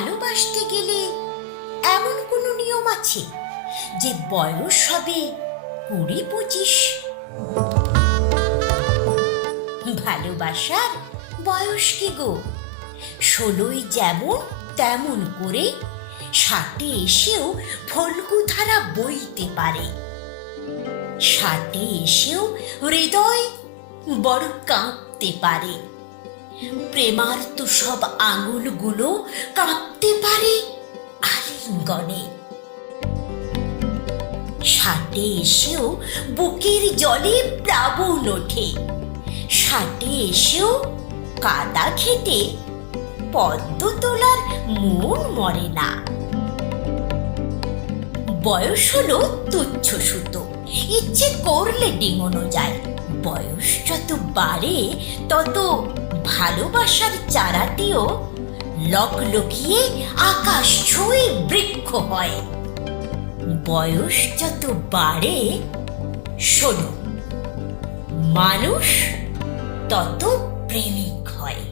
ভালোবাসতে গেলে এমন কোনো নিয়ম আছে যে বয়স হবে 20-25? ভালোবাসার বয়স কি গো? 16ই যেমন তেমন করে 60 এসেও ফল্গু ধারা বইতে পারে। 60 এসেও হৃদয় বড় কাঁপতে পারে। প্রেমার তো সব আঙুলগুলো কাঁপতে পারে আলিঙ্গনে। 60 এসেও বুকের জলে প্লাবন ওঠে। 60 এসেও কাদা ঘেটে পদ্ম তোলার মন মরে না। বয়স হলো তুচ্ছ সুতো, ইচ্ছে করলে ডিঙোনো যায়। বয়স যত বাড়ে তত ভালোবাসার চারাটিও লকলকিয়ে আকাশ ছুঁয়ে বৃক্ষ হয়। বয়স যত বাড়ে, শোনো, মানুষ তত প্রেমিক হয়।